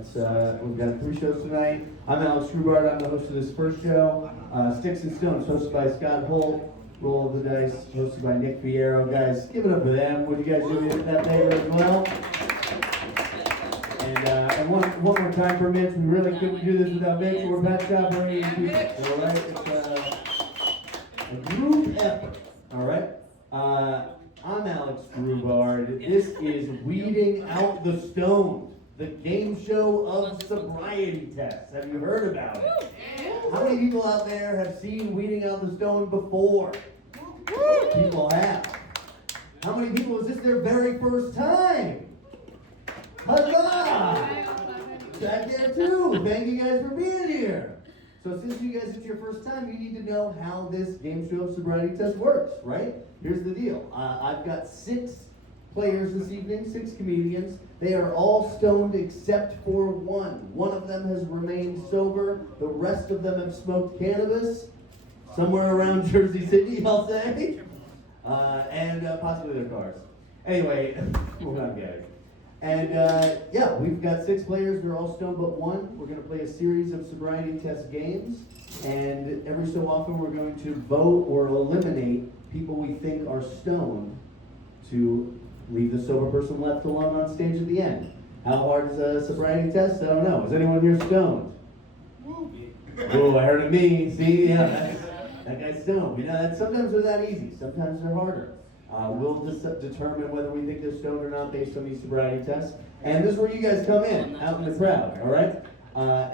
That's we've got 3 shows tonight. I'm Alex Grubard. I'm the host of this first show. Sticks and Stones, hosted by Scott Holt. Roll of the Dice, hosted by Nick Fierro. Guys, give it up for them. Would you guys do that favor as well? And one more time for Mitch. We really couldn't do this without Mitch. We're back shop bringing in people. All right, it's a group effort. All right. I'm Alex Grubard. This is Weeding Out the Stoned, the game show of sobriety tests. Have you heard about it? How many people out there have seen Weeding Out the Stoned before? People have. How many people is this their very first time? Huzzah! Back there too. Thank you guys for being here. So since you guys, it's your first time, you need to know how this game show of sobriety test works, right? Here's the deal. I've got 6 players this evening, 6 comedians. They are all stoned except for one. One of them has remained sober. The rest of them have smoked cannabis, somewhere around Jersey City, I'll say, and possibly their cars. Anyway, we're not getting. And yeah, we've got 6 players. They're all stoned but one. We're going to play a series of sobriety test games, and every so often we're going to vote or eliminate people we think are stoned to leave the sober person left alone on stage at the end. How hard is a sobriety test? I don't know. Is anyone here stoned? Oh, I heard of me. See, yeah, that guy's stoned. You know, sometimes they're that easy. Sometimes they're harder. We'll determine whether we think they're stoned or not based on these sobriety tests. And this is where you guys come in, out in the crowd, all right?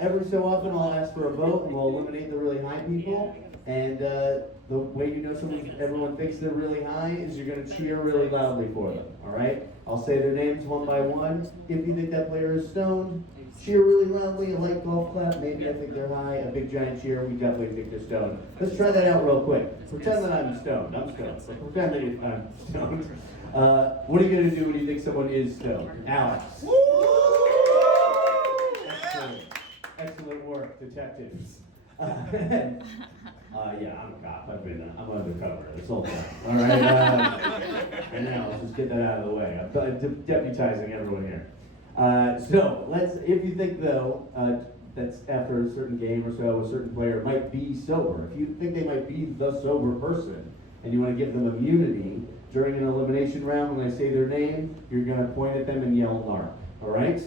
Every so often I'll ask for a vote and we'll eliminate the really high people. And the way you know everyone thinks they're really high is you're going to cheer really loudly for them, all right? I'll say their names one by one. If you think that player is stoned, cheer really loudly, a light golf clap, maybe I think they're high, a big giant cheer, we definitely think they're stoned. Let's try that out real quick. Pretend that I'm stoned. I'm stoned. So pretend that I'm stoned. What are you going to do when you think someone is stoned? Alex. Excellent. Excellent work, detectives. Yeah, I'm a cop. I'm undercover this whole time. All right. And now let's just get that out of the way. I'm deputizing everyone here. So if you think though, that's after a certain game or so, a certain player might be sober. If you think they might be the sober person and you want to give them immunity during an elimination round, when I say their name, you're going to point at them and yell "narc." All right?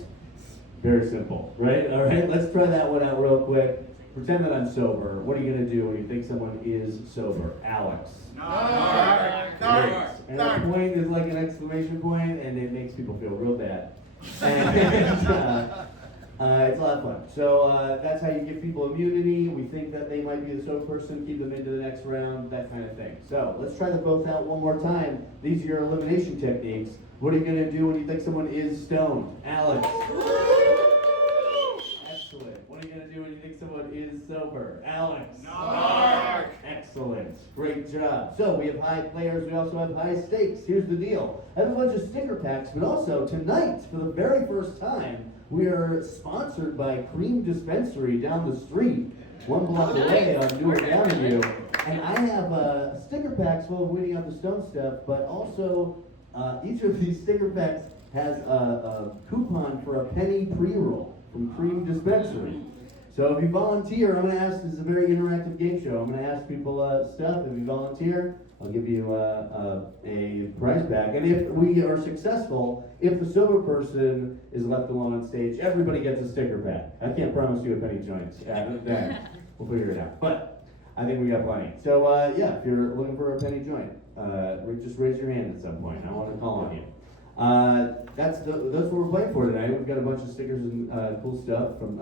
Very simple, right? All right. Let's try that one out real quick. Pretend that I'm sober. What are you going to do when you think someone is sober? Alex. Narc. And the point is like an exclamation point, and it makes people feel real bad. And it's a lot of fun. So that's how you give people immunity. We think that they might be the sober person, keep them into the next round, that kind of thing. So let's try them both out one more time. These are your elimination techniques. What are you going to do when you think someone is stoned? Alex. Excellent. What are you going to do when you think someone is sober? Alex. Narc. Excellent. Great job. So we have high players, we also have high stakes. Here's the deal. I have a bunch of sticker packs, but also tonight, for the very first time, we are sponsored by Cream Dispensary down the street, 1 block away on Newark Avenue. And I have sticker packs full of Weeding Out the Stone stuff, but also each of these sticker packs has a coupon for a penny pre-roll from Cream Dispensary. So if you volunteer, I'm going to ask, this is a very interactive game show, I'm going to ask people stuff. If you volunteer, I'll give you a prize back. And if we are successful, if the sober person is left alone on stage, everybody gets a sticker pack. I can't promise you a penny joint. Then we'll figure it out. But I think we got plenty. So yeah, if you're looking for a penny joint, just raise your hand at some point. I want to call on you. That's what we're playing for tonight. We've got a bunch of stickers and cool stuff from.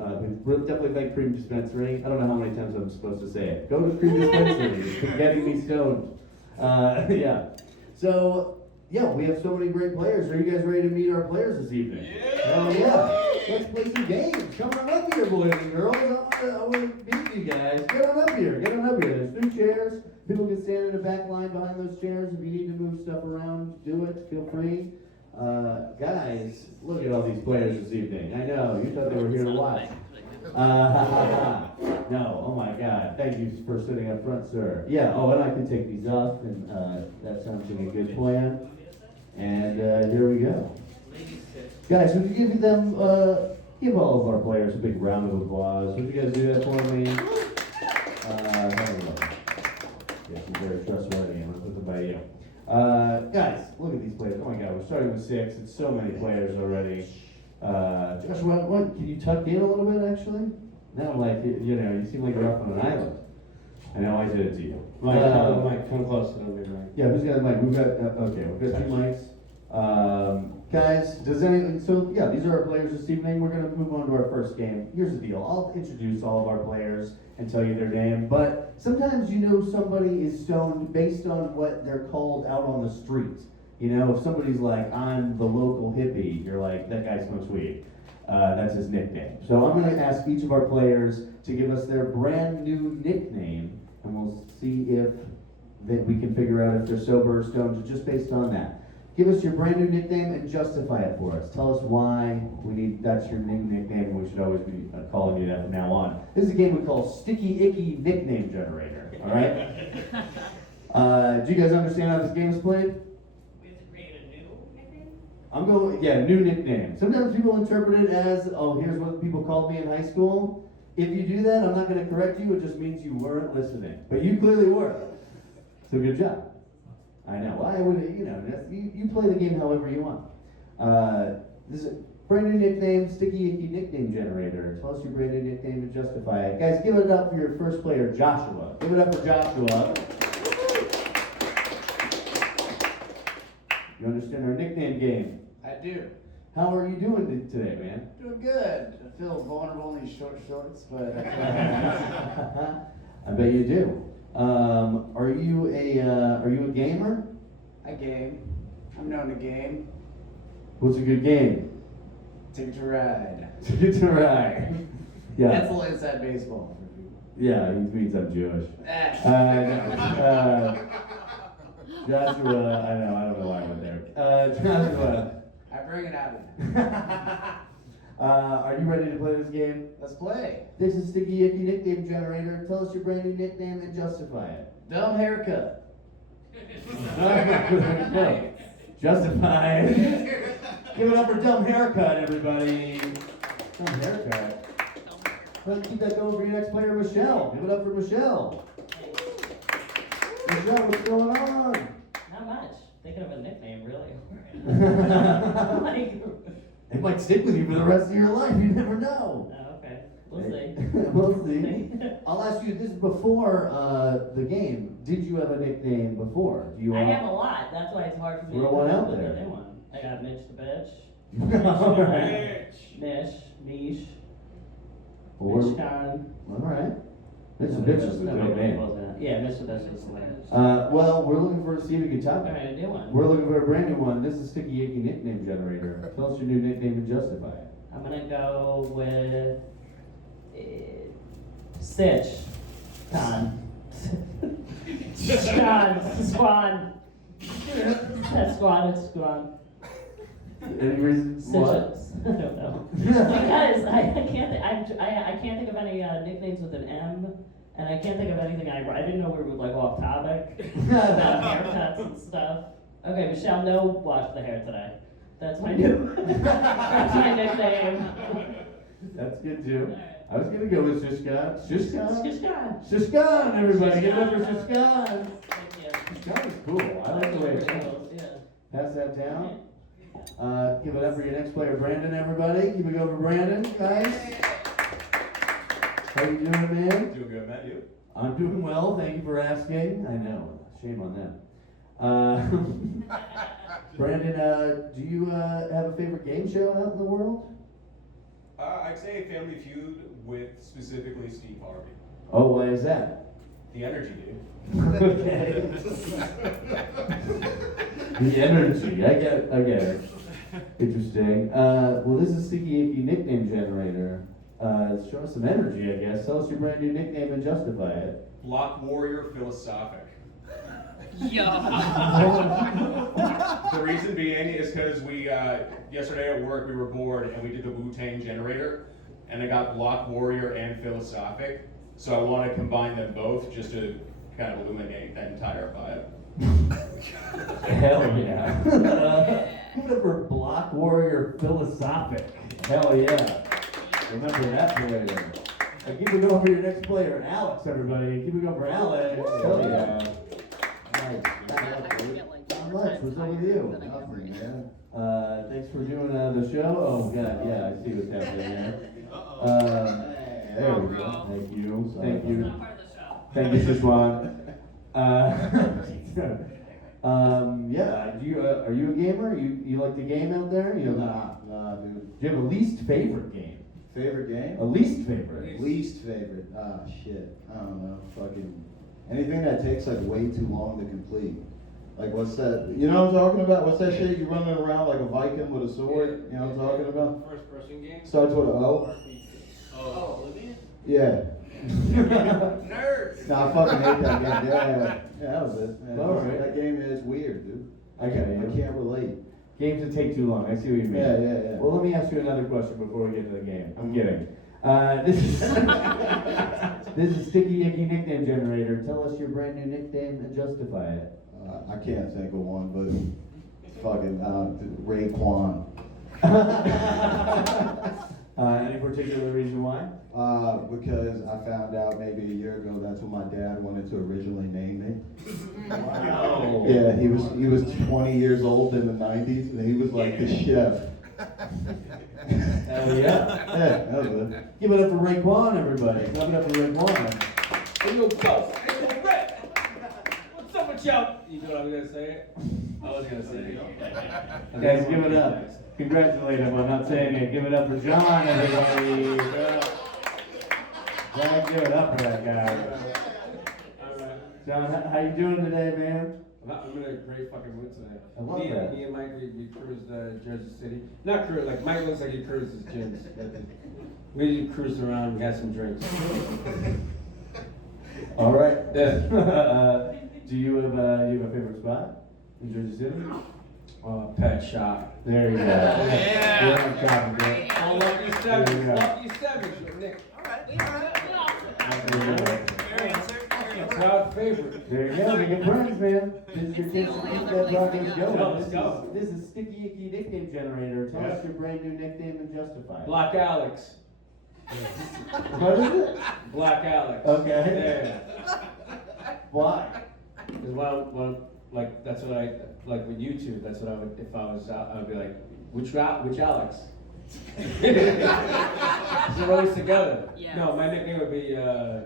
We definitely thank Cream Dispensary. I don't know how many times I'm supposed to say it. Go to Cream Dispensary. It's getting me stoned. Yeah. So yeah, we have so many great players. Are you guys ready to meet our players this evening? Yeah. Yeah. Let's play some games. Come on up here, boys and girls. I want to meet you guys. Get on up here. Get on up here. There's 2 chairs. People can stand in the back line behind those chairs. If you need to move stuff around, do it. Feel free. Guys, look at all these players this evening. I know, you thought they were here to watch. No, oh my God. Thank you for sitting up front, sir. Yeah, oh, and I can take these off, and that sounds like a good plan. And here we go. Guys, would you give them Give all of our players a big round of applause. Would you guys do that for me? Yes, you're very trustworthy. I'm going to put them by you. Guys, look at these players. Oh my God, we're starting with 6. It's so many players already. Joshua, what, can you tuck in a little bit, actually? Now I'm like, you know, you seem like you're up on an island. I know I did it to you. Mike, come close to me, Mike. Yeah, who's got a mic? We've got, okay, we've got 2 mics. Guys, does anyone, so yeah, these are our players this evening. We're gonna move on to our first game. Here's the deal, I'll introduce all of our players and tell you their name, but sometimes you know somebody is stoned based on what they're called out on the street. You know, if somebody's like, I'm the local hippie, you're like, that guy smokes weed. That's his nickname. So I'm gonna ask each of our players to give us their brand new nickname, and we'll see if that we can figure out if they're sober or stoned just based on that. Give us your brand new nickname and justify it for us. Tell us why that's your new nickname. We should always be calling you that from now on. This is a game we call Sticky Icky Nickname Generator. All right? Do you guys understand how this game is played? We have to create a new nickname? I'm going, yeah, new nickname. Sometimes people interpret it as, oh, here's what people called me in high school. If you do that, I'm not going to correct you. It just means you weren't listening. But you clearly were. So good job. I know. Well, I would, you know, you play the game however you want. This is a brand new nickname, Sticky Icky Nickname Generator. Tell us your brand new nickname and justify it. Guys, give it up for your first player, Joshua. Give it up for Joshua. You understand our nickname game? I do. How are you doing today, man? Doing good. I feel vulnerable in these short shorts, but I bet you do. Are you a gamer? I game. I'm known to game. What's a good game? Ticket to Ride. Ticket to Ride. Yeah. That's a little inside baseball for people. Yeah, he means I'm Jewish. Joshua, I don't know why I went there. Joshua. I bring it out of you. Are you ready to play this game? Let's play. This is Sticky Icky Nickname Generator. Tell us your brand new nickname and justify it. Dumb haircut. No. Justify it. Give it up for Dumb Haircut, everybody. Dumb Haircut. Let's keep that going for your next player, Michelle. Give it up for Michelle. Michelle, what's going on? Not much. Thinking of a nickname, really. It might stick with you for the rest of your life. You never know. Oh, okay. We'll see. We'll see. I'll ask you this before the game. Did you have a nickname before? Do you I have a lot. That's why it's hard for me Throw to one come out up with there. a new one. I got Mitch the bitch. All right. Mish. Mish. Or- Mitch Con. All right. Mitch the Bitch is a good name. Yeah, Mitch the bitch is hilarious. Well, we're looking for see if we can top All it. right, a new one. We're looking for a brand new one. This is Sticky Icky Nickname Generator. Tell us your new nickname and justify it. I'm gonna go with Sitch. Con. Squad. That's squad. It's squad. Any reason? What? Sitches. I don't know. Because I can't think of any nicknames with an M, and I can't think of anything I didn't know we were like off topic about haircuts and stuff. Okay, Michelle, no wash the hair today. That's my new. That's my nickname. That's good too. I was gonna go with Shishkan. Shishkan? Shishkan. Shishkan, everybody. Give it up for Shishkan. Thank you. Shishkan is cool. I like the way it sounds. Yeah. Pass that down. Give it up for your next player, Brandon, everybody. Keep it going for Brandon, guys. How you doing, man? Doing good, Matt. You? I'm doing well. Thank you for asking. I know. Shame on them. Brandon, do you have a favorite game show out in the world? I'd say Family Feud with specifically Steve Harvey. Oh, why is that? The energy, dude. Okay. The energy. I get it. Interesting. Well, this is Sticky Icky Nickname Generator. Show us some energy, I guess. Tell us your brand new nickname and justify it. Block Warrior Philosophic. Yeah. The reason being is because we, yesterday at work, we were bored and we did the Wu-Tang generator, and I got Block Warrior and Philosophic, so I want to combine them both just to kind of illuminate that entire vibe. Hell yeah. Give it up for Block Warrior Philosophic. Hell yeah. Remember that player. Keep it going for your next player, Alex, everybody. Keep it going for Alex. Hell yeah. Nice. Not much. What's up with you? Nothing, man. Thanks for doing the show. Oh, God, yeah, I see what's happening there. There we go. Thank you. Thank you. Not part of the show. Thank you, Shishwan. Yeah, are you a gamer? You like to game out there? Nah, dude. Do you have a least favorite game? Favorite game? A least favorite? Least favorite. Ah, shit. I don't know. Fucking anything that takes like way too long to complete. Like what's that? You know what I'm talking about? What's that shit? You running around like a Viking with a sword? You know what I'm talking about? First person game? Starts with an O. Oh, Oblivion? Yeah. Nerds! Nah, I fucking hate that game. Yeah, that was it. Yeah, Alright. That game is weird, dude. I get it. I can't relate. Games that take too long. I see what you mean. Yeah. Well, let me ask you another question before we get to the game. I'm kidding. This is this is Sticky Icky Nickname Generator. Tell us your brand new nickname and justify it. I can't think of one, but fucking Raekwon. Any particular reason why? Because I found out maybe a year ago that's what my dad wanted to originally name me. Wow. Yeah, he was 20 years old in the 90s, and he was like the chef. Hell yeah. Yeah, that was it. Give it up for Raekwon, everybody. Give it up for Raekwon. Hey, yo, Ghost! Hey, yo, Red! What's up with y'all? You know what I was gonna say? I was gonna say it. Guys, give it up. Congratulate him on not saying it. Give it up for John, everybody. John, give it up for that guy. Alright. John, how you doing today, man? I'm in a great fucking mood tonight. I love that. Me and Mike, we cruised Jersey City. Not cruise, like Mike looks like he cruised his gyms. We cruised around, we had some drinks. All right. Yeah. Do you have a favorite spot in Jersey City? Pet shop. There you go. Yeah. You're on top of it. Oh, Lucky There you Seven. go. Lucky Seven, Nick. There you go. Proud favorite. There you go. We get friends, man. This is your chance to keep that progress going. No, let's go. This is Sticky Icky Nickname Generator. Tell us your brand new nickname and justify it. Black Alex. What is it? Black Alex. Okay. Yeah. Why? Because like that's what I like with YouTube. That's what I would if I was out. I would be like, which Alex? So we're always together. Yeah. No, my nickname would be. I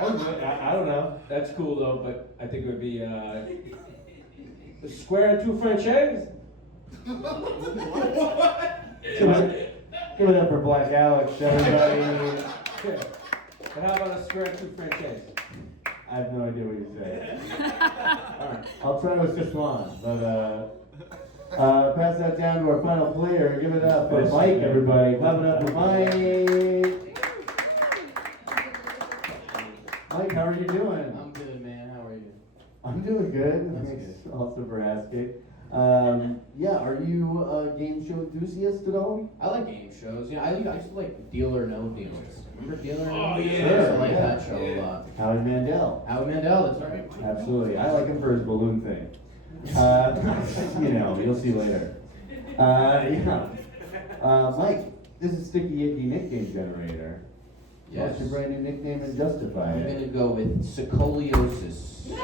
don't know. That's cool though, but I think it would be the Square and Two French eggs. Give it up for Black Alex, everybody. Yeah. But how about a Square and Two French eggs? I have no idea what you're saying. All right. I'll try with Siswan, but pass that down to our final player. Give it up for Mike, everybody. Clap it up for Mike. Mike, how are you doing? I'm good, man. How are you? I'm doing good. That's Thanks good. also for asking. Yeah, are you a game show enthusiast at all? I like game shows. You know, I used to like Deal or No Deals. Remember Deal or No Oh, Deals? yeah. I like Yeah. that show a lot. Howie Mandel. Howie Mandel, that's right. Absolutely. I like him for his balloon thing. You know, you'll see later. Yeah. Mike, this is Sticky Icky Nickname Generator. Yes. What's your brand new nickname and justify I'm it? gonna go with Sicoliosis. Oh,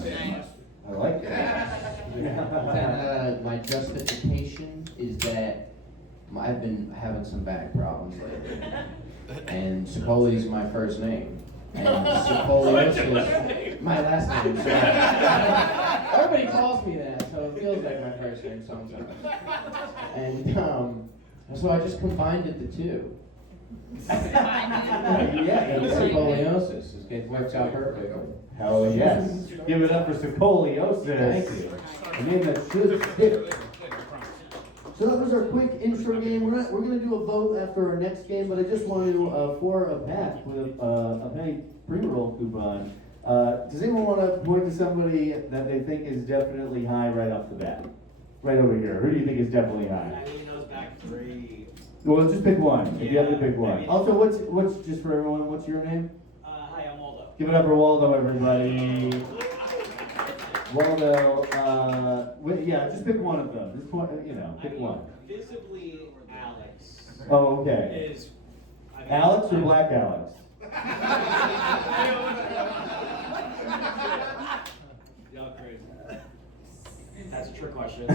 okay. I like that. My justification is that I've been having some back problems lately. And Sicoli is my first name. And Sicoliosis, my last name. So everybody calls me that, so it feels like my first name sometimes. And so I just combined the two. Yeah, And Sicoliosis. It works out perfect. hell yes. Give it up for Sicolios. Thank you. A name that should stick. So that was our quick intro game. We're gonna do a vote after our next game, but I just wanted to for a pack with a penny pre-roll coupon. Does anyone want to point to somebody that they think is definitely high right off the bat? Right over here. Who do you think is definitely high? He knows back 3. Well, just pick one. If you have to pick one. Also, what's just for everyone? What's your name? Hi, I'm Waldo. Give it up for Waldo, everybody. Waldo. Yeah, just pick one of them. Just point, pick one. Visibly Alex. Oh, okay. is. I mean, Alex or Black Alex? Y'all crazy. That's a trick question.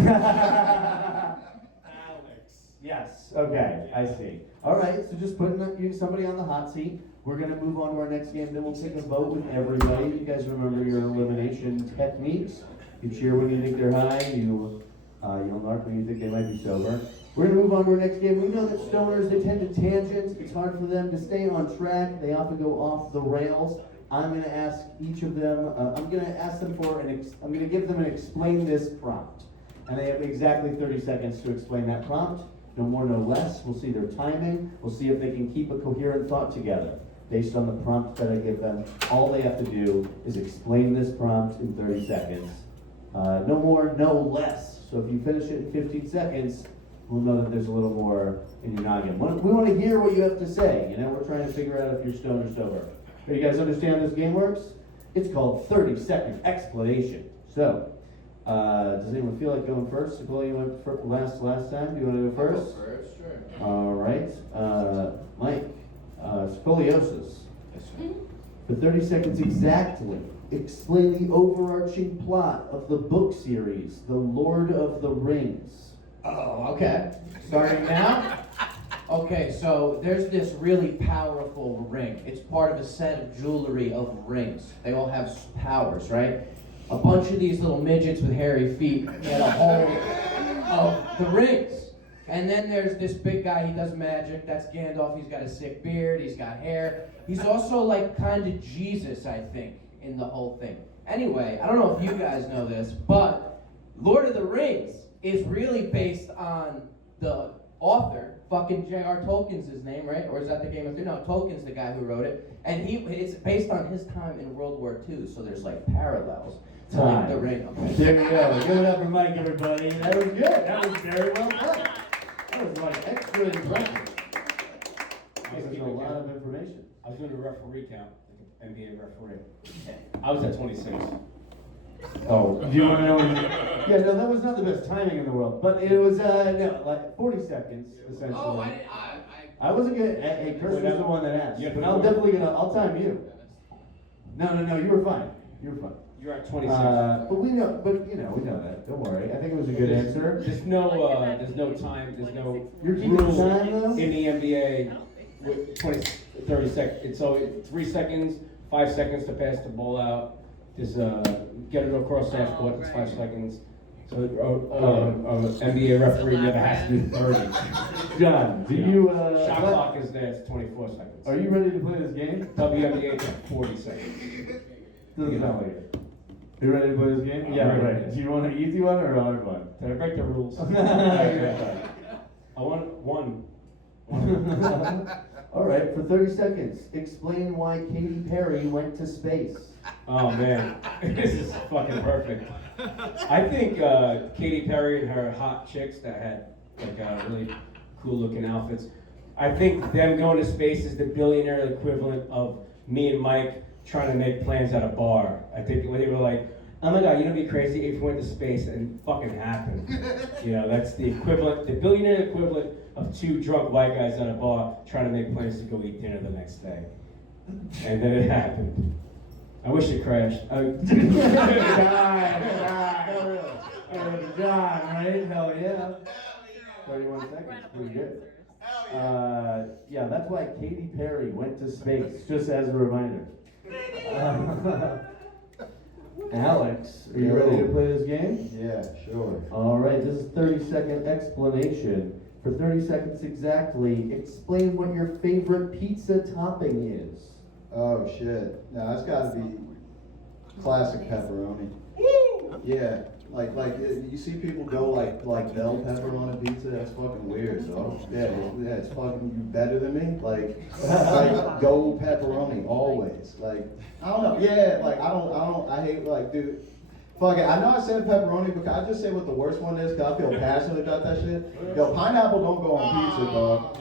Yes, okay, I see. All right, so just putting somebody on the hot seat. We're gonna move on to our next game, then we'll take a vote with everybody. You guys remember your elimination techniques. You cheer when you think they're high, you'll narc when you think they might be sober. We're gonna move on to our next game. We know that stoners, they tend to tangent. It's hard for them to stay on track. They often go off the rails. I'm gonna ask each of them, I'm gonna ask them I'm gonna give them an explain this prompt. And they have exactly 30 seconds to explain that prompt. No more, no less. We'll see their timing. We'll see if they can keep a coherent thought together based on the prompt that I give them. All they have to do is explain this prompt in 30 seconds. No more, no less. So if you finish it in 15 seconds, we'll know that there's a little more in your noggin. We want to hear what you have to say. You know, we're trying to figure out if you're stoned or sober. Do you guys understand how this game works? It's called 30-second explanation. So, does anyone feel like going first? Sicoli, you went last time. Do you want to go first? First, sure. All right. Mike, scoliosis. Yes, sir. For 30 seconds exactly, explain the overarching plot of the book series, The Lord of the Rings. Oh, okay. Starting now? Okay, so there's this really powerful ring. It's part of a set of jewelry of rings. They all have powers, right? A bunch of these little midgets with hairy feet get a hold of the rings. And then there's this big guy, he does magic, that's Gandalf, he's got a sick beard, he's got hair. He's also like kind of Jesus, I think, in the whole thing. Anyway, I don't know if you guys know this, but Lord of the Rings is really based on the author, fucking J.R. Tolkien's his name, right? Or is that the Game of Thrones? No, Tolkien's the guy who wrote it. And it's based on his time in World War II, so there's like parallels to like the ring. Okay. There we go. Give it up for Mike, everybody. That was good. That was very well done. That was like extra impressive. That was a lot of information. I was doing a referee count, like an NBA referee. I was at 26. Oh, do you want to know? Yeah, no, that was not the best timing in the world, but it was like 40 seconds essentially. Oh, I wasn't gonna. Hey, Kurschner was the one that asked, Yeah, but I'll time you. No, you were fine. You were fine. You're at 26. But we know that. Don't worry. I think it was a good answer. There's no time, there's no You're keeping rules time though? in the NBA with 30 seconds. It's always 3 seconds, 5 seconds to pass the ball out. Just get it across half court, it's 5 seconds. So NBA referee never has to do 30. John, do you Shot clock is there, it's 24 seconds. are you ready to play this game? WNBA is 40 seconds. Doesn't sound like it. You ready to play this game? I'm Yeah, ready. right. Do you want an easy one or a hard one? Did I break the rules? You're I want one. All right, for 30 seconds, explain why Katy Perry went to space. Oh man, this is fucking perfect. I think Katy Perry and her hot chicks that had like really cool looking outfits. I think them going to space is the billionaire equivalent of me and Mike trying to make plans at a bar. I think when they were like, oh my god, you know what'd be crazy if we went to space and it fucking happened. You know, that's the equivalent, the billionaire equivalent of 2 drunk white guys at a bar trying to make plans to go eat dinner the next day. And then it happened. I wish it crashed. John, right? Hell yeah. 31 seconds, pretty good. Yeah, that's why Katy Perry went to space, just as a reminder. Alex, are you ready to play this game? Yeah, sure. All right, this is 30-second explanation. For 30 seconds exactly, explain what your favorite pizza topping is. Oh shit. No, that's gotta be classic pepperoni. Yeah, like you see people go like bell pepper on a pizza. That's fucking weird. So yeah, it's fucking you better than me. Like go pepperoni always. Like I don't know. Yeah, like I hate like dude. Fuck it. I know I said pepperoni, but can I just say what the worst one is? Cause I feel passionate about that shit. Yo, pineapple don't go on pizza, dog.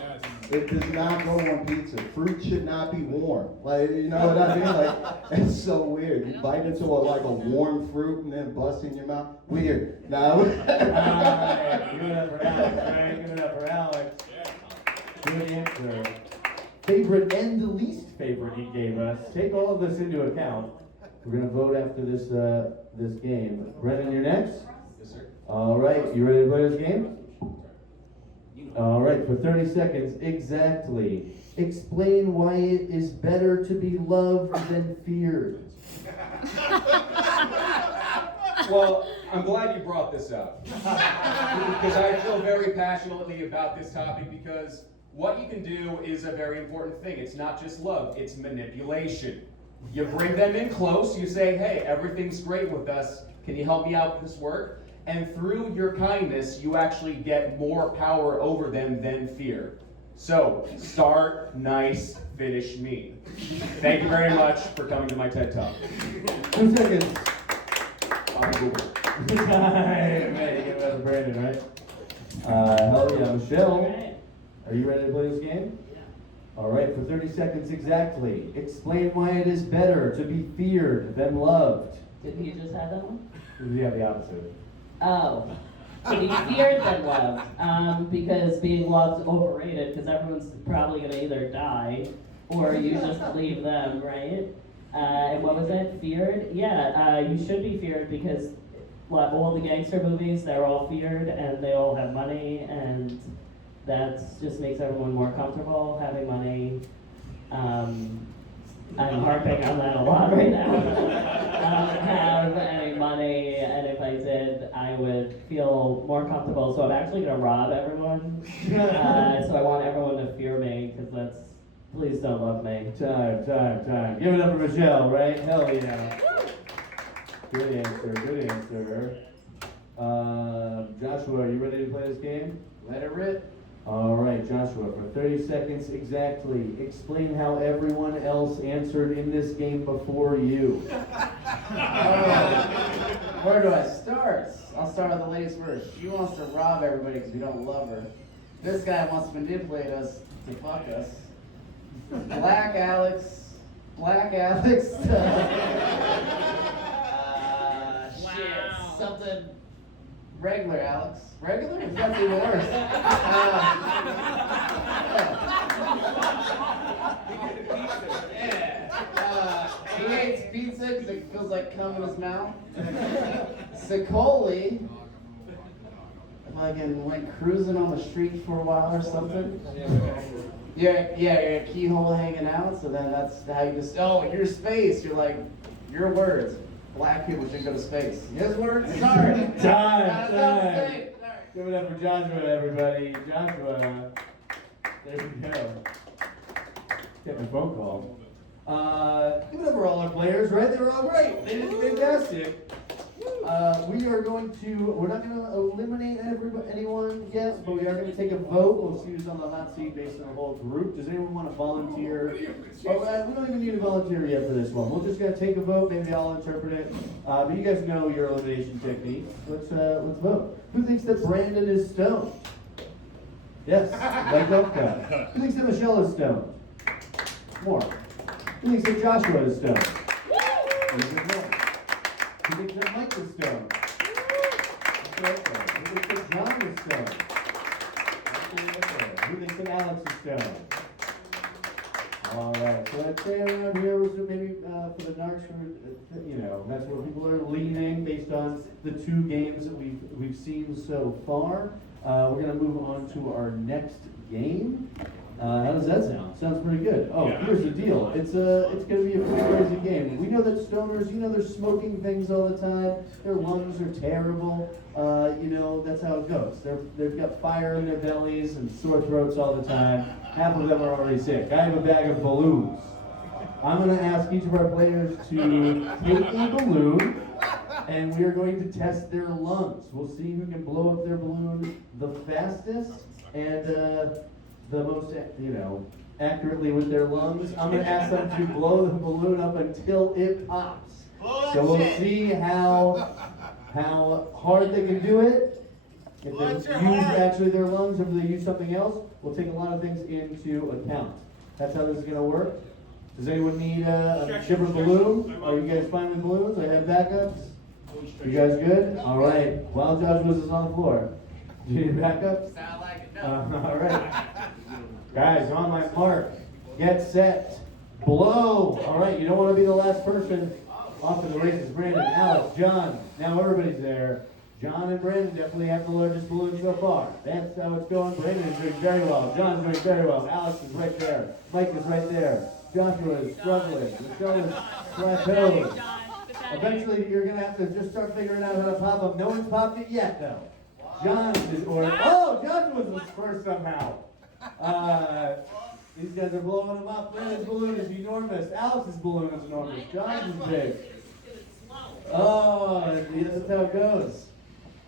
It does not go on pizza. Fruit should not be warm. Like, you know what I mean? Like, it's so weird. You bite into a warm fruit and then bust in your mouth. Weird. Nah. Give it up for Alex, right? Give it up for Alex. Good answer. Favorite and the least favorite he gave us. Take all of this into account. We're gonna vote after this game. Brendan, you're next. Yes, sir. All right, you ready to play this game? All right, for 30 seconds exactly. Explain why it is better to be loved than feared. Well, I'm glad you brought this up. Because I feel very passionately about this topic because what you can do is a very important thing. It's not just love, it's manipulation. You bring them in close, you say, hey, everything's great with us. Can you help me out with this work? And through your kindness, you actually get more power over them than fear. So, start nice, finish mean. Thank you very much for coming to my TED Talk. 2 seconds. On Google. Man, you get another Brandon, right? Hell yeah, Michelle. Alright. Are you ready to play this game? All right, for 30 seconds exactly. Explain why it is better to be feared than loved. Did he just have that one? Yeah, the opposite. Oh. To be feared than loved. Because being loved's overrated because everyone's probably gonna either die or you just leave them, right? And what was it? Feared? Yeah, you should be feared because all the gangster movies, they're all feared and they all have money and that just makes everyone more comfortable having money. I'm harping on that a lot right now. I don't have any money, and if I did, I would feel more comfortable. So I'm actually gonna rob everyone. So I want everyone to fear me, because that's, please don't love me. Time. Give it up for Michelle, right? Hell yeah. Good answer. Joshua, are you ready to play this game? Let it rip. All right, Joshua, for 30 seconds exactly, explain how everyone else answered in this game before you. Where do I start? I'll start with the ladies first. She wants to rob everybody because we don't love her. This guy wants to manipulate us to fuck us. Black Alex. Shit, something. Regular Alex. Regular? That's even worse. He hates pizza because it feels like cum in his mouth. Sicoli. Fucking went cruising on the street for a while or something. Yeah, your keyhole hanging out, so then that's how you just, oh, your space, you're like, your words. Black people should go to space. His words? Sorry. Time. Give it up for Joshua, everybody. Joshua. There we go. Getting a phone call. Give it up for all our players, right? They were all great. They did fantastic. We're not going to eliminate anyone yet, but we are going to take a vote. We'll see who's on the hot seat based on the whole group. Does anyone want to volunteer? We don't even need a volunteer yet for this one. We're just going to take a vote. Maybe I'll interpret it. But you guys know your elimination technique. Let's vote. Who thinks that Brandon is stoned? Yes, like Dovka. Who thinks that Michelle is stoned? More. Who thinks that Joshua is stoned? Who thinks that Mike is stoned? Okay. Who thinks that John is stoned? Okay. Who thinks that Alex is stoned? All right. So I'd say around here was maybe for the narcs, that's where people are leaning based on the 2 games that we've seen so far. We're gonna move on to our next game. How does that sound? Sounds pretty good. Oh, here's the deal. It's gonna be a pretty crazy game. We know that stoners, they're smoking things all the time. Their lungs are terrible. That's how it goes. They've got fire in their bellies and sore throats all the time. Half of them are already sick. I have a bag of balloons. I'm gonna ask each of our players to take a balloon, and we are going to test their lungs. We'll see who can blow up their balloon the fastest and the most, accurately with their lungs. I'm gonna ask them to blow the balloon up until it pops. So we'll see how hard they can do it. If they use actually their lungs or if they use something else, we'll take a lot of things into account. That's how this is gonna work. Does anyone need a different balloon? Are you guys fine with balloons? I have backups. You guys good? All right. While Joshua is on the floor, do you need backups? Sound like it, All right. Guys, on my mark, get set, blow. All right, you don't want to be the last person. Off to the races, Brandon, Alex, John. Now everybody's there. John and Brandon definitely have the largest balloon so far. That's how it's going. Brandon is doing very well. John's doing very well. Alex is right there. Mike is right there. Joshua is struggling. Michelle is plateaued. Eventually, you're going to have to just start figuring out how to pop them. No one's popped it yet, though. John is, Joshua was first somehow. These guys are blowing them up. Brandon's balloon is enormous. Alex's balloon is enormous. John's is big. Oh, that's how it goes.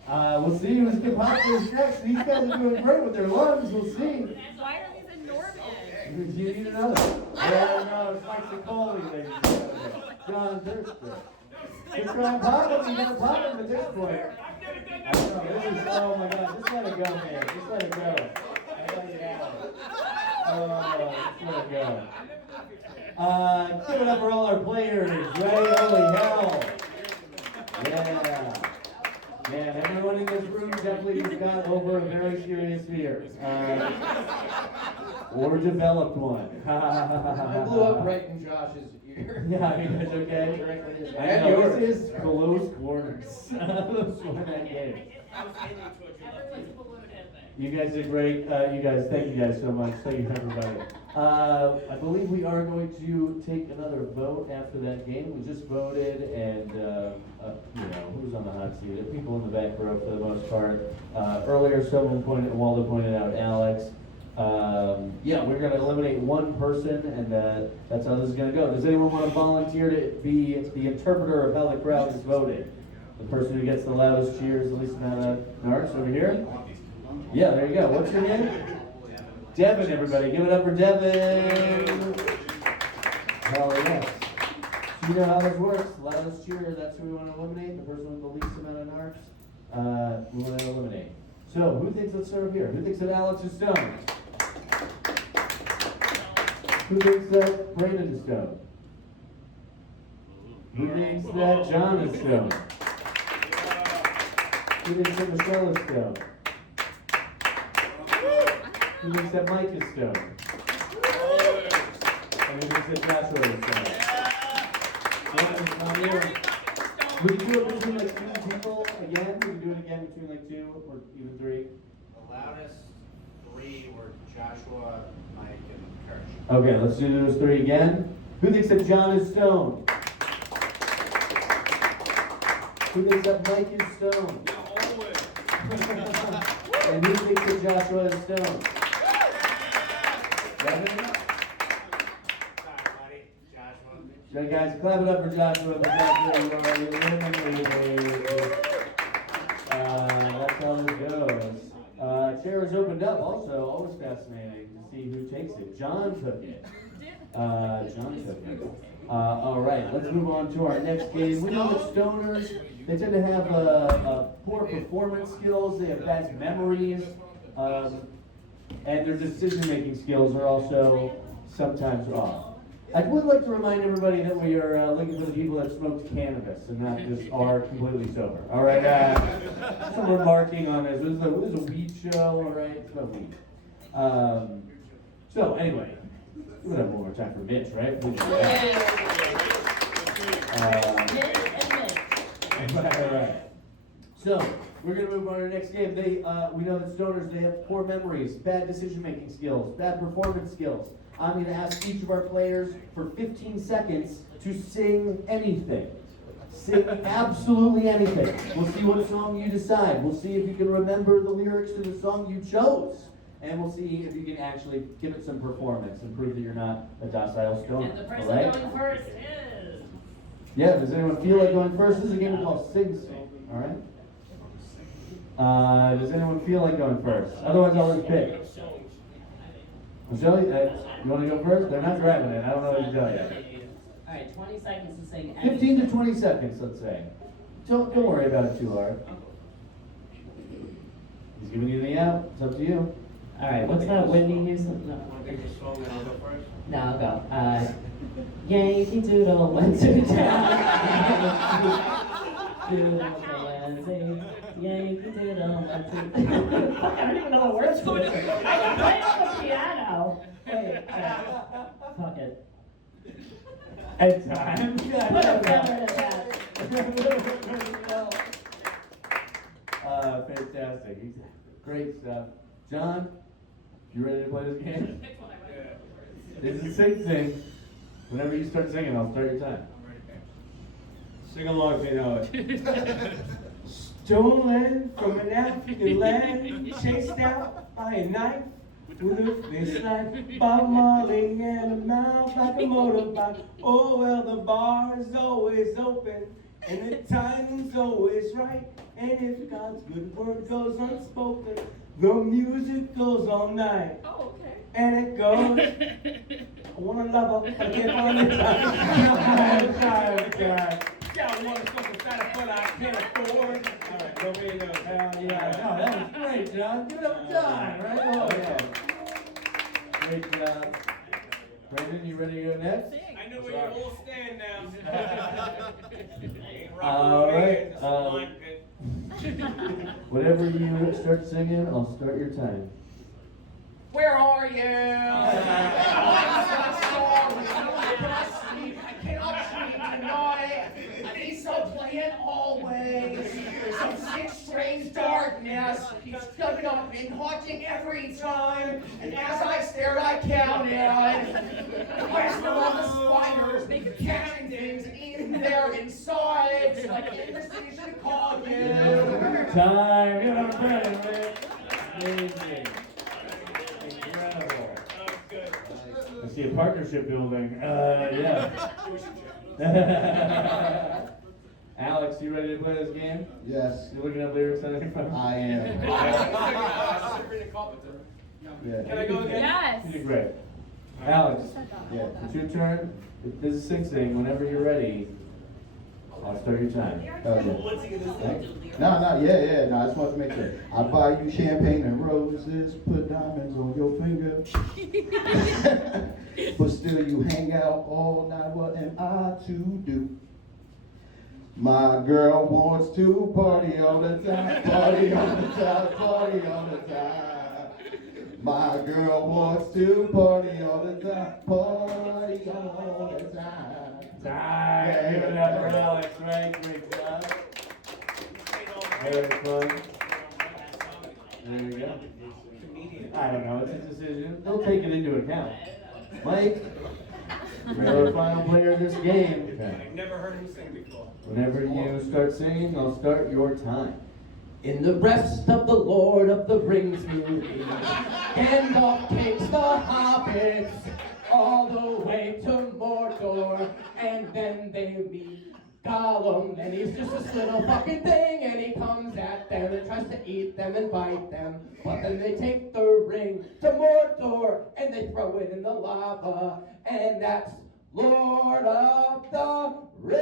We'll see who's going to pop this next. These guys are doing great with their lungs. We'll see. Why are these enormous? You need another. Yeah, no, it's like Sicoli, ladies and gentlemen. John Durster. Just try and pop them. You gotta pop them at this point. I know, this is, oh my God, just let it go, man. Just let it go. I let you down. Oh, just let it go. Give it up for all our players. Ready? Holy hell. Yeah. Man, everyone in this room definitely just got over a very serious fear. Or developed one. I blew up right in Josh's ear. Yeah, I mean, that's okay. Directly I know, this is close quarters. For that game. You guys did great. Thank you guys so much. Thank you, everybody. I believe we are going to take another vote after that game. We just voted, and who's on the hot seat? The people in the back row for the most part. Earlier, Waldo pointed out Alex. We're going to eliminate one person, and that's how this is going to go. Does anyone want to volunteer to be the interpreter of how the crowd is voted? The person who gets the loudest cheers, the least amount of narcs over here? Yeah, there you go. What's your name? Devin, everybody. Give it up for Devin. Hell yes. So you know how this works. Loudest cheer, that's who we want to eliminate. The person with the least amount of narcs, we want to eliminate. So, who thinks, let's start over here. Who thinks that Alex is stoned? Who thinks that Brandon is stoned? Who thinks that John is stoned? Who thinks that Michelle is stoned? Who thinks that Mike is stoned? And who thinks that Joshua is stoned? We can do it between like two people again. We can do it again between like two or even three. The loudest three were Joshua, Mike, and Kurschner. Okay, let's do those three again. Who thinks that John is stoned? Who thinks that Mike is stoned? And who thinks that Joshua is stoned? Devin? So guys, clap it up for Joshua. That's how this goes. Chair is opened up also, always fascinating to see who takes it. John took it. All right, let's move on to our next game. We know that stoners, they tend to have poor performance skills, they have bad memories, and their decision-making skills are also sometimes off. I would like to remind everybody that we are looking for the people that smoked cannabis and not just are completely sober. All right, some remarking on this. This is a weed show, all right? It's not weed. So anyway, we're gonna have one more time for Mitch, right? All right. So we're gonna move on to our next game. We know that stoners, they have poor memories, bad decision-making skills, bad performance skills. I'm going to ask each of our players for 15 seconds to sing anything. Sing absolutely anything. We'll see what song you decide. We'll see if you can remember the lyrics to the song you chose. And we'll see if you can actually give it some performance and prove that you're not a docile stoner. And the person right? going first is... Yeah, does anyone feel like going first? This is a game called Sing Sing. All right? Does anyone feel like going first? Otherwise, I'll just pick. Michelle, you want to go first? They're not grabbing it. I don't know what to tell you. All right, 20 seconds to sing anything. 15 to 20 seconds, let's say. Don't worry about it too hard. He's giving you the out. It's up to you. All right, what's that Whitney Houston? No, I'll go. Yankee Doodle went to town. Doodle Wednesday. Yankee Diddle. I don't even know the words to it. I can play on the piano. Wait, fuck it. At times. Put a feather in that. Fantastic. Great stuff. John, you ready to play this game? It's a sing. Whenever you start singing, I'll start your time. Sing along if you know it. Stolen from an African land, chased out by a knife with a fist like Bob Marley and a mouth like a motorbike. Oh well, the bar is always open and the timing's always right. And if God's good word goes unspoken, the music goes all night. Oh, okay. And it goes. I wanna love her, I can't find the time. Yeah, I want something better, but I can't afford. All right, nobody knows. Hell Yeah, no, that was great, John. Give it up for John, right? Oh, yeah. Great job. Brandon, you ready to go next? I know where you all stand now. All right. Whatever you start singing, I'll start your time. Where are you? I'm so sorry. I cannot sleep. I cannot sleep tonight. I need some playing always. Some sick, strange darkness keeps coming up and haunting every time. And as I stared, I counted. The question of the spiders, catching things in there inside. So I came to see to call you. Time. Give it up for Brandon, man. Amazing. Incredible. I see a partnership building. Yeah. Alex, you ready to play this game? Yes, You looking up lyrics on your phone? I am. Yeah. Can I go again? Yes. You did great. Alex, Yeah. it's your turn. This is sing. Whenever you're ready, I'll start your time. Okay. No, yeah. No, I just want to make sure. I buy you champagne and roses, put diamonds on your finger. But still you hang out all night, what am I to do? My girl wants to party all the time, party all the time, party all the time. My girl wants to party all the time, party all the time. Time. Give it up for Alex, right? Great job. Very fun. There we go. I don't know, it's a decision. They'll take it into account. Mike, you're our final player in this game. I've never heard him sing before. Whenever you start singing, I'll start your time. In the rest of the Lord of the Rings movie, Gandalf takes the hobbits all the way to Mordor, and then they meet Gollum, and he's just this little fucking thing, and he comes at them and tries to eat them and bite them, but then they take the ring to Mordor, and they throw it in the lava, and that's Lord of the Rings!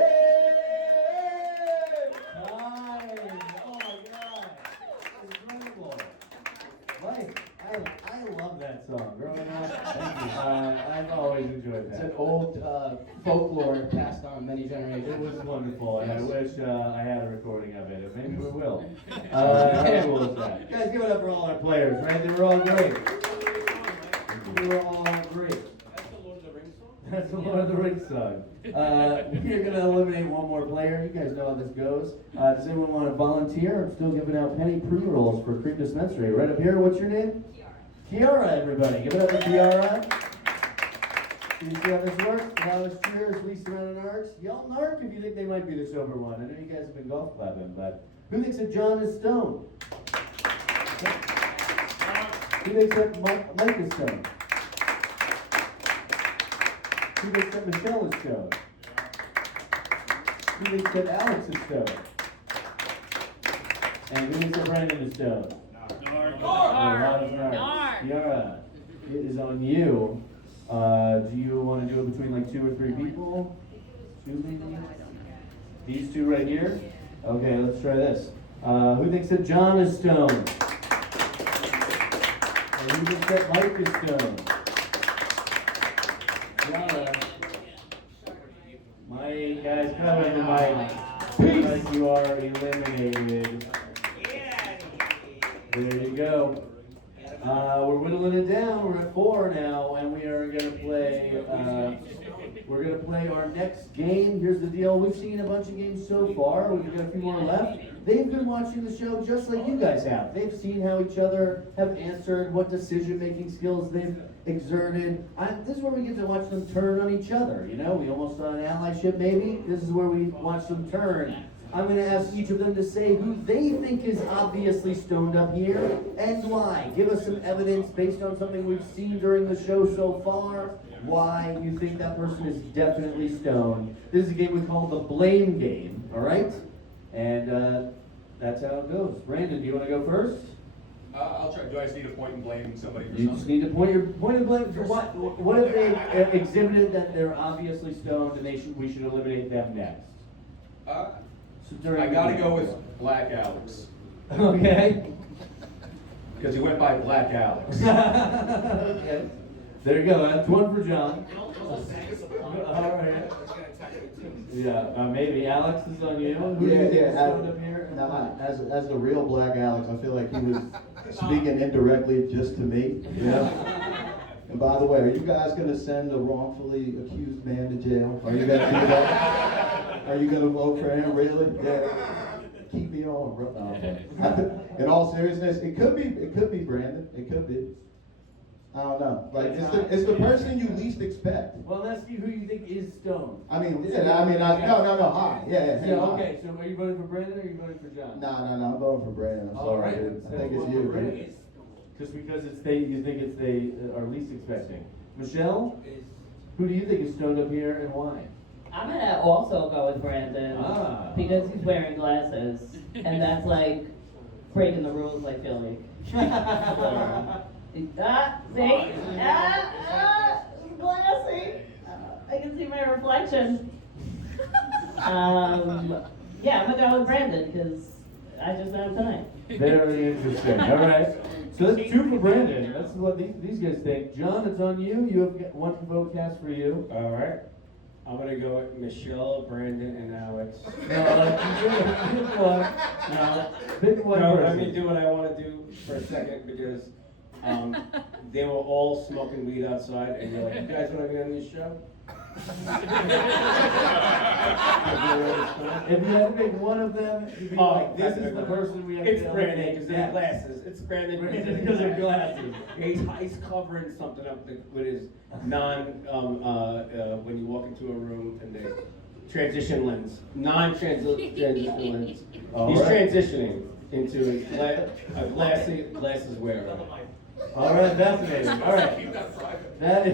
Time. Oh my God. Incredible. Mike, I love that song. Growing up, I've always enjoyed It's that. an old folklore passed on many It generations. was wonderful, and I wish I had a recording of it. Maybe we will. How cool is that? Guys, give it up for all our players, right? They were all great. They were all great. That's the Lord of the Rings song. We're going to eliminate one more player. You guys know how this goes. Does anyone want to volunteer? I'm still giving out penny pre-rolls for Cream Dispensary. Right up here, what's your name? Kiara, everybody. Give it up for Kiara. You see how this works? Loudest cheers, least amount of narcs. Y'all narc if you think they might be the sober one. I know you guys have been golf clapping, but who thinks that John is stoned? Who thinks that Mike is stoned? Who thinks that Michelle is stoned? Who thinks that Alex is stoned? And who thinks that Brandon is stoned? Narc. Yara, it is on you. Do you want to do it between like 2 or 3 people? 2 maybe? These 2 right here? Okay, let's try this. Who thinks that John is stoned? And who thinks that Mike is stoned? Yara. Mike, guys, come over to Mike. Peace! Like you are eliminated. you go. We're whittling it down. We're at 4 now, and we are gonna play. We're gonna play our next game. Here's the deal. We've seen a bunch of games so far. We've got a few more left. They've been watching the show just like you guys have. They've seen how each other have answered, what decision-making skills they've exerted. This is where we get to watch them turn on each other. You know, we almost saw an allyship maybe. This is where we watch them turn. I'm going to ask each of them to say who they think is obviously stoned up here and why. Give us some evidence based on something we've seen during the show so far, why you think that person is definitely stoned. This is a game we call the blame game, all right? And that's how it goes. Brandon, do you want to go first? I'll try. Do I just need to point and blame somebody for You something? just need to point and blame for what? What if they exhibited that they're obviously stoned and we should eliminate them next? So during I the gotta game. go with Black Alex. Okay. Because he went by Black Alex. Okay. There you go. That's one for John. All right. Yeah, maybe Alex is on you. Who do you think is stoned up here? Now, as the real Black Alex, I feel like he was speaking indirectly just to me. Yeah. And by the way, are you guys gonna send a wrongfully accused man to jail? Are you gonna do that? Are you gonna vote for him? Really? Yeah. Keep me on, bro. No, okay. In all seriousness, it could be Brandon. It could be. I don't know. Like it's the person you least expect. Well, let's see who you think is stoned. No. Hi. Yeah. Yeah, okay, so are you voting for Brandon or are you voting for John? No. I'm voting for Brandon. I'm All sorry, right. dude. I think it's you, dude. Just because you think it's they are least expecting. Michelle, who do you think is stoned up here and why? I'm gonna also go with Brandon because he's wearing glasses, and that's like breaking the rules. I feel like. Glassy. I can see my reflection. Yeah, I'm gonna go with Brandon because I just met him tonight. Very interesting. All right. So that's 2 for Brandon. That's what these guys think. John, it's on you. You have 1 vote cast for you. All right. I'm gonna go with Michelle, Brandon, and Alex. Pick one. No, pick one No, person. let me do what I want to do for a second because they were all smoking weed outside, and you're like, you guys want to be on this show? If you had to pick one of them, you'd be like, this is the person we have It's to Brandon eliminate because of next. glasses. It's Brandon Because of glasses. He's covering something up with his when you walk into a room and they transition lens, non-transition lens. All He's right. transitioning into a glasses wearer. All right, fascinating. All right. That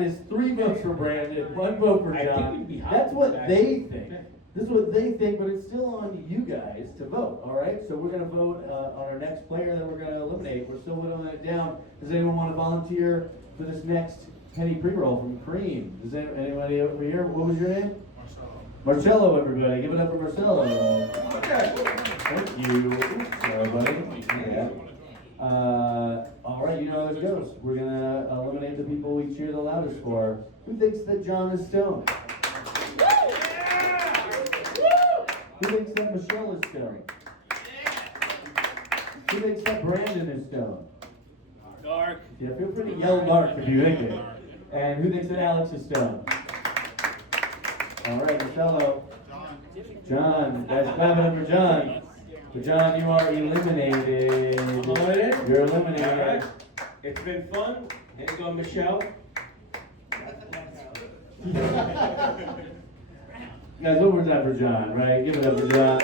is 3 votes for Brandon, 1 vote for I think John. we'd be hot, That's what actually. they think. This is what they think, but it's still on you guys to vote, all right? So we're going to vote on our next player that we're going to eliminate. We're still whittling it down. Does anyone want to volunteer for this next penny pre-roll from Cream? Does anybody over here? What was your name? Marcello, everybody. Give it up for Marcello. Thank you. Sorry, buddy. Yeah. All right, you know how this goes. We're going to eliminate the people we cheer the loudest for. Who thinks that John is stoned? Who thinks that Michelle is stoned? Who thinks that Brandon is stoned? Dark. Yeah, feel free to yell dark if you think it. And who thinks that Alex is stoned? All right, Michelle. John. Guys, clap it up for John. So John, you are eliminated. Eliminated? You're All eliminated. right. It's been fun. Here you go, Michelle. Guys, one more time for John, right? Give it up for John.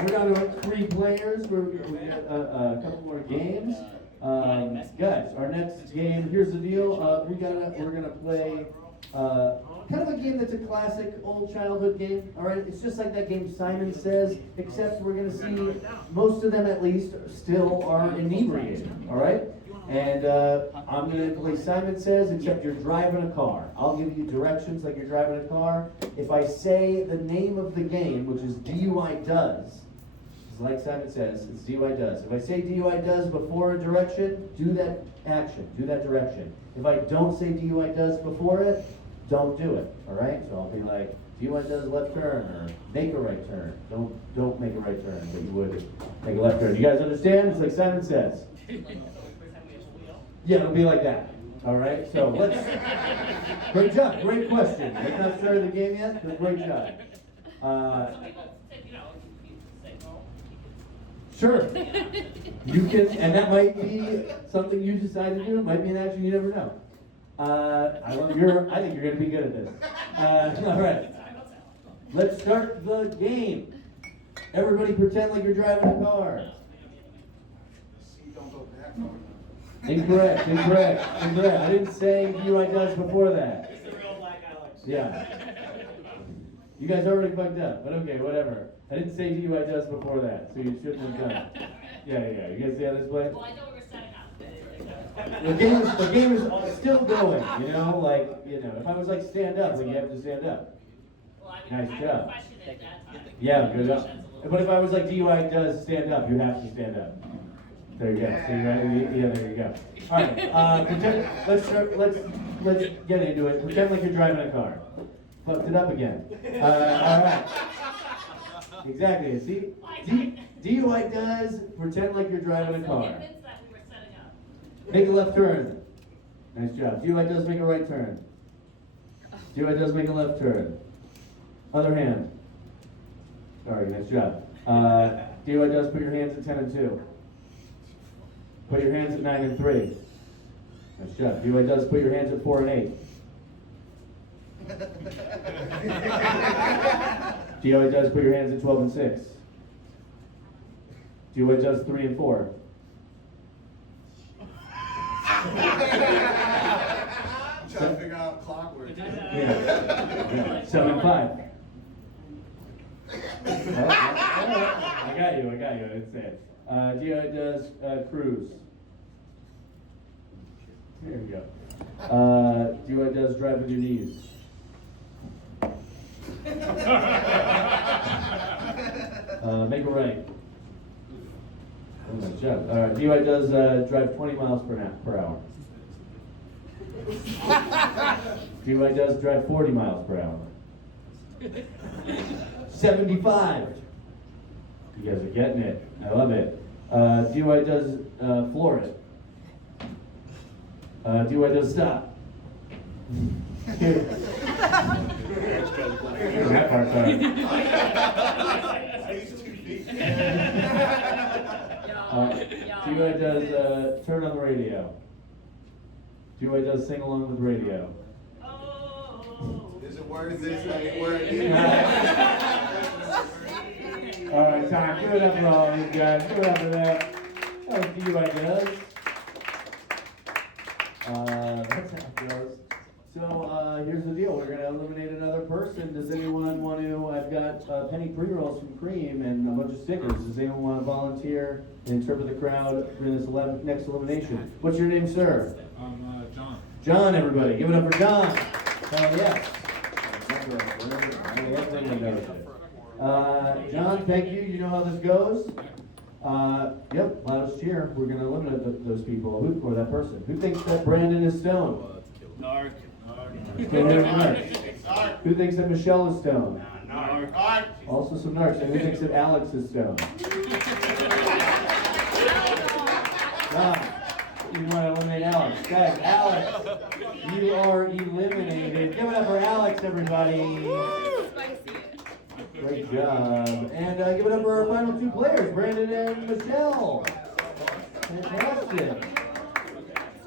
We're down to 3 players. We're got a couple more games. Guys, our next game, here's the deal. We're gonna play kind of a game that's a classic old childhood game. All right, it's just like that game Simon Says, except we're gonna see most of them at least still are inebriated. All right. And I'm going to play Simon Says, except you're driving a car. I'll give you directions like you're driving a car. If I say the name of the game, which is DUI Does, it's like Simon Says, it's DUI Does. If I say DUI Does before a direction, do that action, do that direction. If I don't say DUI Does before it, don't do it, all right? So I'll be like, DUI does left turn or make a right turn. Don't make a right turn, but you would make a left turn. You guys understand? It's like Simon says. Yeah, it'll be like that. All right, so let's. Great job, great question. We've not started the game yet, but great job. Sure. You can, and that might be something you decide to do. It might be an action you never know. I think you're going to be good at this. All right. Let's start the game. Everybody pretend like you're driving a car. Incorrect. I didn't say DUI does before that. It's the real Black Alex. Yeah. You guys already fucked up, but okay, whatever. I didn't say DUI does before that, so you shouldn't have done it. Yeah. You guys see how this plays? Well, I know we were setting up. The game is still going, you know, like, you know, if I was like stand up, then you have to stand up. Well, I Nice would job. question it that time. Yeah, good job. But if I was like DUI does stand up, you have to stand up. There you go. See, right? Yeah, there you go. All right. Pretend, let's get into it. Pretend like you're driving a car. Fucked it up again. All right. Exactly. See, DUI does pretend like you're driving a car. Convinced that we were setting up. Make a left turn. Nice job. DUI does make a right turn. DUI does make a left turn. Other hand. Sorry, nice job. DUI does put your hands at 10 and 2. Put your hands at 9 and 3. Nice job. DUI does put your hands at 4 and 8. DUI does put your hands at 12 and 6. DUI does 3 and 4. Trying to figure out clockwork. Yeah. 7 and 5. I got you. I didn't say it. DUI does cruise. There we go. DUI does drive with your knees. Make a right. Oh, nice job. DUI does drive 20 miles per hour. DUI does drive 40 miles per hour. 75. You guys are getting it. I love it. DUI does floor it. DUI does stop. That part's hard. DUI does turn on the radio. DUI does sing along with radio. Is it worth it? Like, worth it? All right, time. Give it up for all these guys. Give it up for that. That was DUI does. That's how it goes. So here's the deal. We're going to eliminate another person. Does anyone want to? I've got penny pre-rolls from Cream and a bunch of stickers. Does anyone want to volunteer and interpret the crowd during this next elimination? What's your name, sir? John. John, everybody. Give it up for John. Yes. John, thank you. You know how this goes? Yep, loudest cheer. We're going to eliminate those people, or that person. Who thinks that Brandon is stoned? Narc. Who thinks that Michelle is stoned? Narc. Also some narcs. And who thinks that Alex is stoned? John, you want to eliminate Alex. Guys, Alex, you are eliminated. Give it up for Alex, everybody. Great job. And give it up for our final two players, Brandon and Michelle. Fantastic.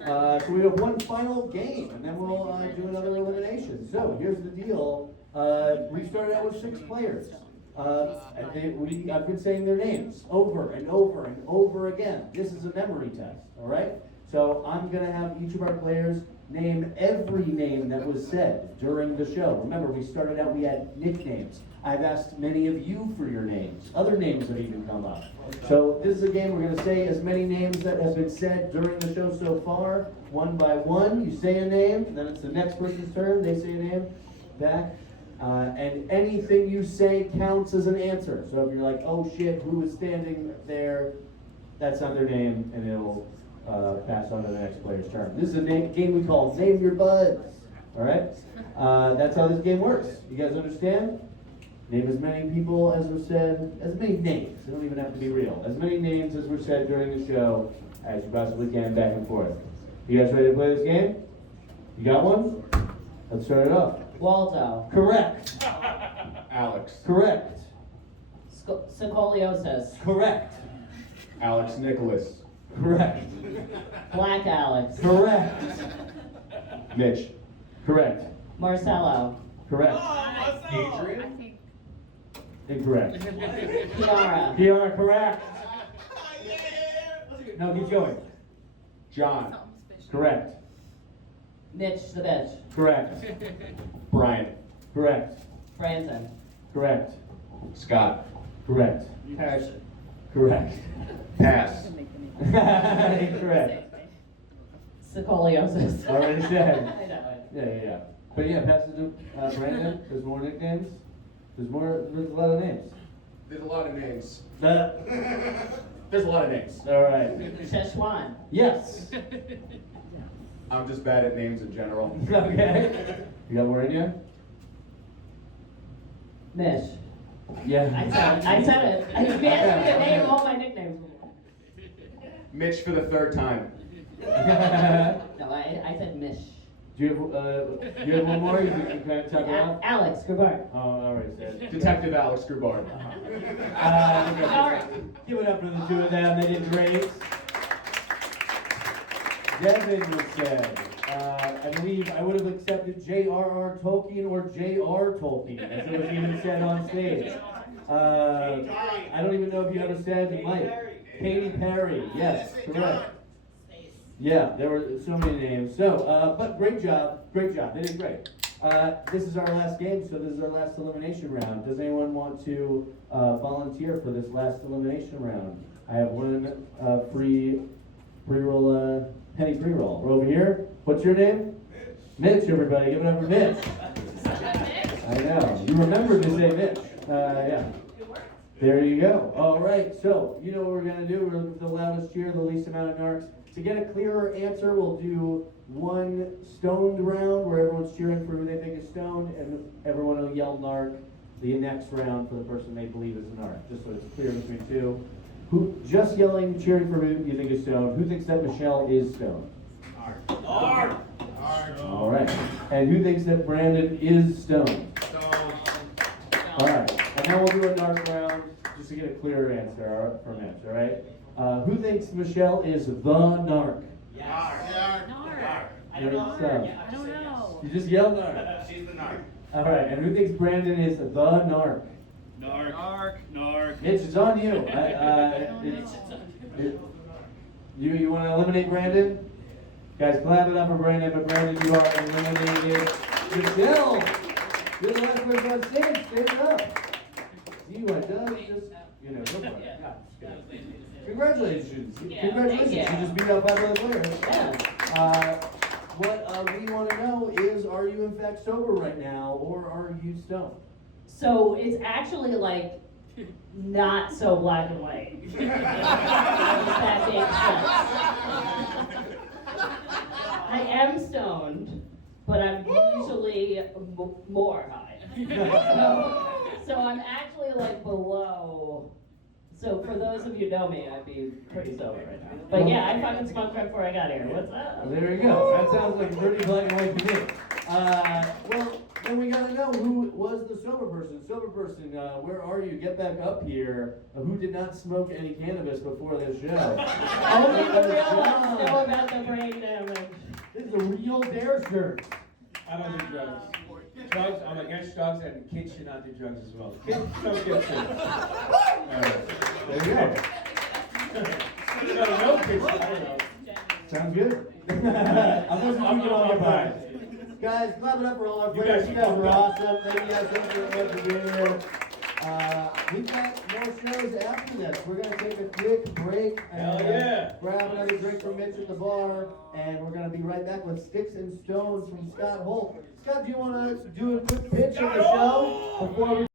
So we have one final game, and then we'll do another elimination. So here's the deal. We started out with 6 players. I've been saying their names over and over and over again. This is a memory test, all right? So I'm going to have each of our players name every name that was said during the show. Remember, we started out, we had nicknames. I've asked many of you for your names. Other names have even come up. So this is a game we're going to say as many names that have been said during the show so far, one by one. You say a name, then it's the next person's turn. They say a name back. And anything you say counts as an answer. So if you're like, oh shit, who is standing there? That's not their name, and it'll pass on to the next player's turn. This is a game we call Name Your Buds. All right? That's how this game works. You guys understand? Name as many people as were said, as many names, they don't even have to be real, as many names as were said during the show as you possibly can, back and forth. You guys ready to play this game? You got one? Let's start it off. Waldo. Correct. Alex. Correct. Scoliosis. Correct. Alex Nicholas. Correct. Black Alex. Correct. Mitch. Correct. Marcelo. Correct. Adrian. Incorrect. Kiara. Kiara, correct. No, keep going. John. Correct. Mitch the bitch. Correct. Brian. Correct. Brandon. Correct. Scott. Correct. Kirsch. Correct. Pass. Incorrect. Scoliosis. Already said. I know it. Yeah. But yeah, pass it to Brandon. There's more nicknames. There's a lot of names. There's a lot of names. Uh, There's a lot of names. all right. Szechuan. Yes. I'm just bad at names in general. Okay. You got more in you? Mish. Yeah. I said it. You asked me to name all my nicknames. Mitch for the third time. No, I said Mish. Do you have one more? You can kind of talk about? Alex Grubard. Oh, all right, said. Detective Alex Grubard. All right. Give it up for the two of them. They did great. Devin was said. I believe I would have accepted J.R.R. Tolkien or J.R. Tolkien, as it was even said on stage. I don't even know if you understand Mike. Katy Perry. Yes, correct. Yeah, there were so many names. So, but great job. Great job. They did great. This is our last game, so this is our last elimination round. Does anyone want to volunteer for this last elimination round? I have one free pre-roll, penny pre-roll. We're over here. What's your name? Mitch, everybody. Give it up for Mitch. I know. You remembered to say Mitch. Yeah. There you go. All right. So, you know what we're going to do. We're looking for the loudest cheer, the least amount of narcs. To get a clearer answer, we'll do one stoned round where everyone's cheering for who they think is stoned, and everyone will yell narc the next round for the person they believe is a narc, just so it's clear between two. Who just yelling, cheering for who you think is stoned? Who thinks that Michelle is stoned? Narc. All right. And who thinks that Brandon is stoned? All right. And now we'll do a narc round just to get a clearer answer from Mitch. All right. Who thinks Michelle is the narc? Narc. I don't know. Yourself. I don't know. You just yelled narc. She's the narc. All right. And who thinks Brandon is the narc? Narc. Mitch, it's on you. You want to eliminate Brandon? Guys, clap it up for Brandon. But Brandon, you are eliminated. Distill. You're the last person on stage. Stand up. You are done. Just, go for it. Congratulations. Yeah, Congratulations. thank You you. just beat out 5 other players. Yeah. What we want to know is, are you in fact sober right now, or are you stoned? So it's actually like not so black and white. If that makes sense. I am stoned, but I'm usually more high. So I'm actually like below. So for those of you who know me, I'd be pretty sober right now. But yeah, I fucking smoked right before I got here. What's up? There you go. That sounds like pretty black and white to me. Well, then we gotta know who was the sober person. Sober person, where are you? Get back up here. Who did not smoke any cannabis before this show? Only the real ones know about the brain damage. This is a real dare shirt. I don't do drugs. Drugs, I'm against drugs, and kids should not do drugs as well. Kids don't get sick. There you go. No kids, I don't know. Sounds good. I'm occupied. Guys, clap it up for all our You players. guys You guys are were awesome. Thank you guys so much for being here. We've got more shows after this. We're going to take a quick break and Hell yeah. grab another drink from Mitch at the bar. And we're going to be right back with Sticks and Stones from Scott Holt. Scott, do you want to do a quick pitch of the show before we